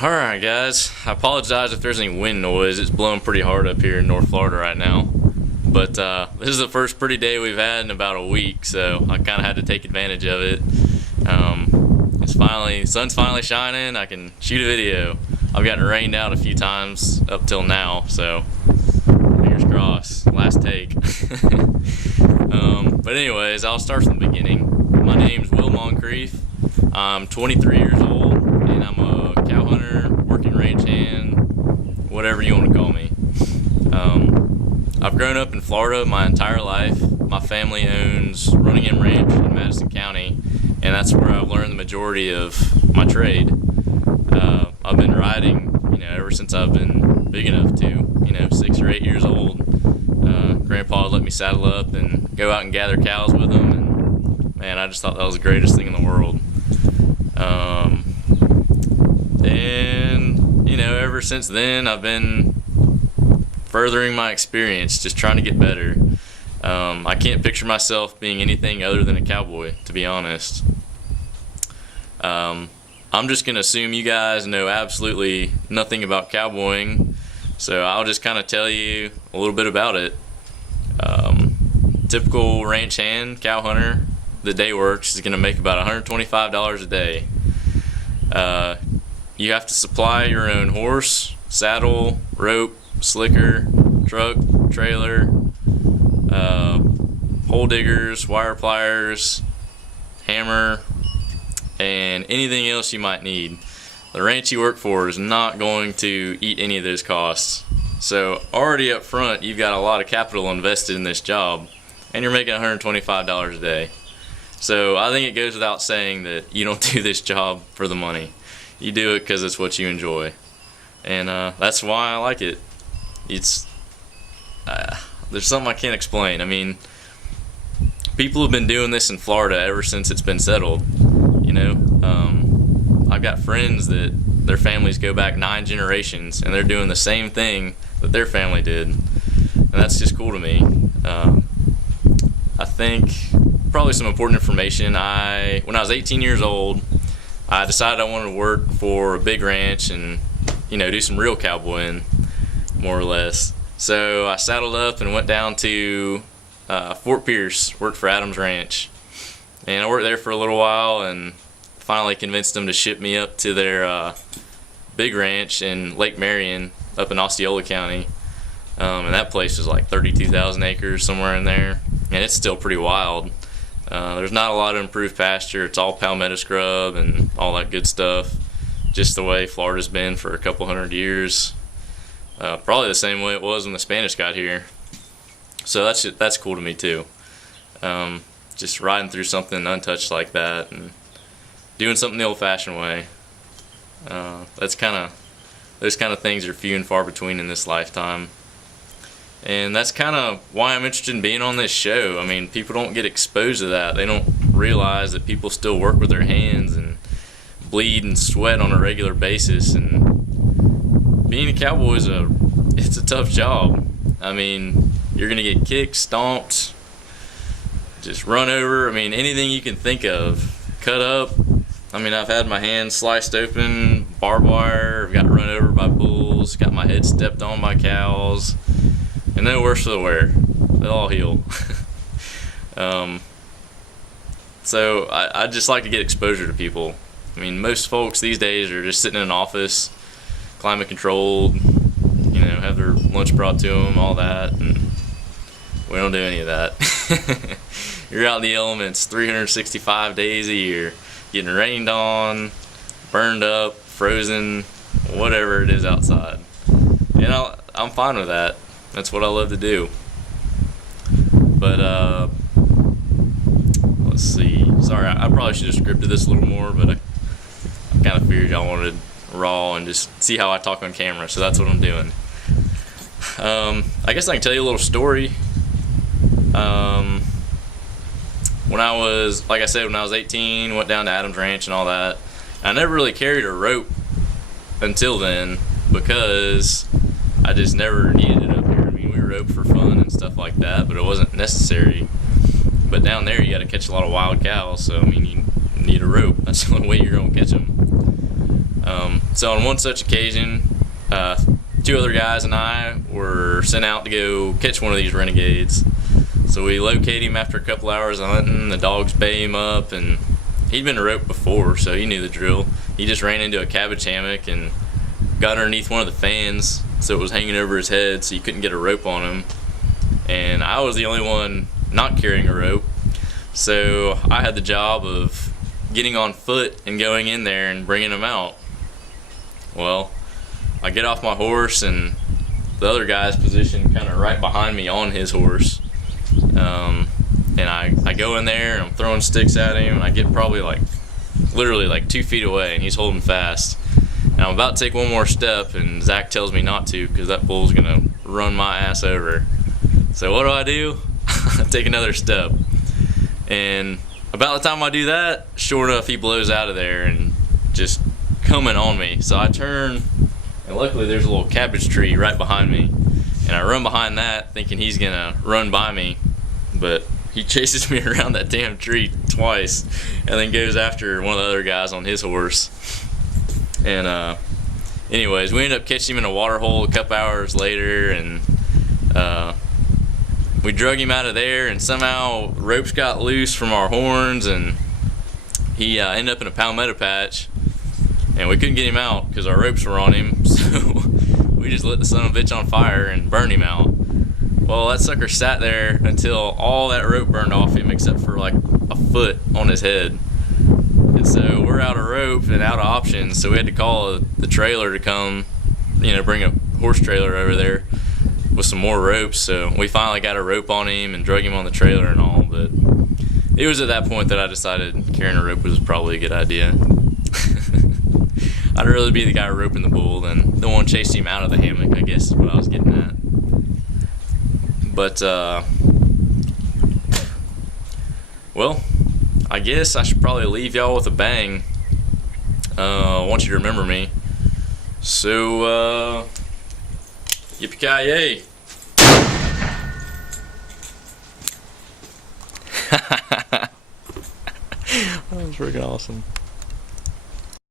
Alright guys, I apologize if there's any wind noise. It's blowing pretty hard up here in North Florida right now. But this is the first pretty day we've had in about a week, so I kind of had to take advantage of it. Sun's finally shining, I can shoot a video. I've gotten rained out a few times up till now, so fingers crossed, last take. But anyways, I'll start from the beginning. My name's Will Moncrief. I'm 23 years old, and I'm a cow hunter, working ranch hand, whatever you want to call me. I've grown up in Florida my entire life. My family owns Running M Ranch in Madison County, and that's where I've learned the majority of my trade. I've been riding, ever since I've been big enough to, 6 or 8 years old. Grandpa let me saddle up and go out and gather cows with him, and man, I just thought that was the greatest thing in the world. And ever since then I've been furthering my experience, just trying to get better. I can't picture myself being anything other than a cowboy, to be honest. I'm just gonna assume you guys know absolutely nothing about cowboying, so I'll just kind of tell you a little bit about it. Typical ranch hand cow hunter, the day works, is gonna make about $125 a day. You have to supply your own horse, saddle, rope, slicker, truck, trailer, hole diggers, wire pliers, hammer, and anything else you might need. The ranch you work for is not going to eat any of those costs. So already up front, you've got a lot of capital invested in this job, and you're making $125 a day. So I think it goes without saying that you don't do this job for the money. You do it because it's what you enjoy, and that's why I like it. There's something I can't explain. I mean, people have been doing this in Florida ever since it's been settled. I've got friends that their families go back 9 generations, and they're doing the same thing that their family did, and that's just cool to me. I think probably some important information. When I was 18 years old, I decided I wanted to work for a big ranch and do some real cowboying, more or less. So I saddled up and went down to Fort Pierce, worked for Adams Ranch, and I worked there for a little while and finally convinced them to ship me up to their big ranch in Lake Marion up in Osceola County. And that place was like 32,000 acres, somewhere in there, and it's still pretty wild. There's not a lot of improved pasture. It's all palmetto scrub and all that good stuff, just the way Florida's been for a couple hundred years. Probably the same way it was when the Spanish got here. So that's cool to me too. Just riding through something untouched like that and doing something the old-fashioned way. Those kind of things are few and far between in this lifetime. And that's kind of why I'm interested in being on this show. I mean, people don't get exposed to that. They don't realize that people still work with their hands and bleed and sweat on a regular basis. And being a cowboy it's a tough job. I mean, you're gonna get kicked, stomped, just run over. I mean, anything you can think of, cut up. I mean, I've had my hands sliced open, barbed wire. I've got run over by bulls, got my head stepped on by cows. And no worse for the wear. They'll all heal. So I just like to get exposure to people. I mean, most folks these days are just sitting in an office, climate controlled, have their lunch brought to them, all that, and we don't do any of that. You're out in the elements 365 days a year, getting rained on, burned up, frozen, whatever it is outside. And I'm fine with that. That's what I love to do. But let's see. Sorry, I probably should have scripted this a little more, but I kind of figured y'all wanted raw and just see how I talk on camera, so that's what I'm doing. I guess I can tell you a little story. When I was 18, went down to Adams Ranch and all that. I never really carried a rope until then because I just never needed it up here. I mean, we roped for fun and stuff like that, but it wasn't necessary. But down there, you got to catch a lot of wild cows, so I mean, you need a rope. That's the only way you're gonna catch them. So on one such occasion, two other guys and I were sent out to go catch one of these renegades. So we locate him after a couple hours of hunting. The dogs bay him up, and he'd been roped before, so he knew the drill. He just ran into a cabbage hammock and got underneath one of the fans, so it was hanging over his head, so you couldn't get a rope on him. And I was the only one not carrying a rope, so I had the job of getting on foot and going in there and bringing him out. Well, I get off my horse, and the other guy's positioned kind of right behind me on his horse. And I go in there and I'm throwing sticks at him, and I get probably literally 2 feet away, and he's holding fast. And I'm about to take one more step, and Zach tells me not to because that bull's gonna run my ass over. So what do? I take another step, and about the time I do that, sure enough, he blows out of there and just coming on me. So I turn, and luckily there's a little cabbage tree right behind me, and I run behind that thinking he's gonna run by me, but he chases me around that damn tree twice and then goes after one of the other guys on his horse. And anyways, we ended up catching him in a water hole a couple hours later, and we drug him out of there, and somehow ropes got loose from our horns, and he ended up in a palmetto patch, and we couldn't get him out because our ropes were on him. So we just lit the son of a bitch on fire and burned him out. Well, that sucker sat there until all that rope burned off him except for like a foot on his head. And so we're out of rope and out of options, so we had to call the trailer to come, bring a horse trailer over there with some more ropes. So we finally got a rope on him and drug him on the trailer and all, but it was at that point that I decided carrying a rope was probably a good idea. I'd rather be the guy roping the bull than the one chasing him out of the hammock, I guess is what I was getting at. But, well, I guess I should probably leave y'all with a bang. I want you to remember me. So, yippee-ki-yay. That was freaking awesome.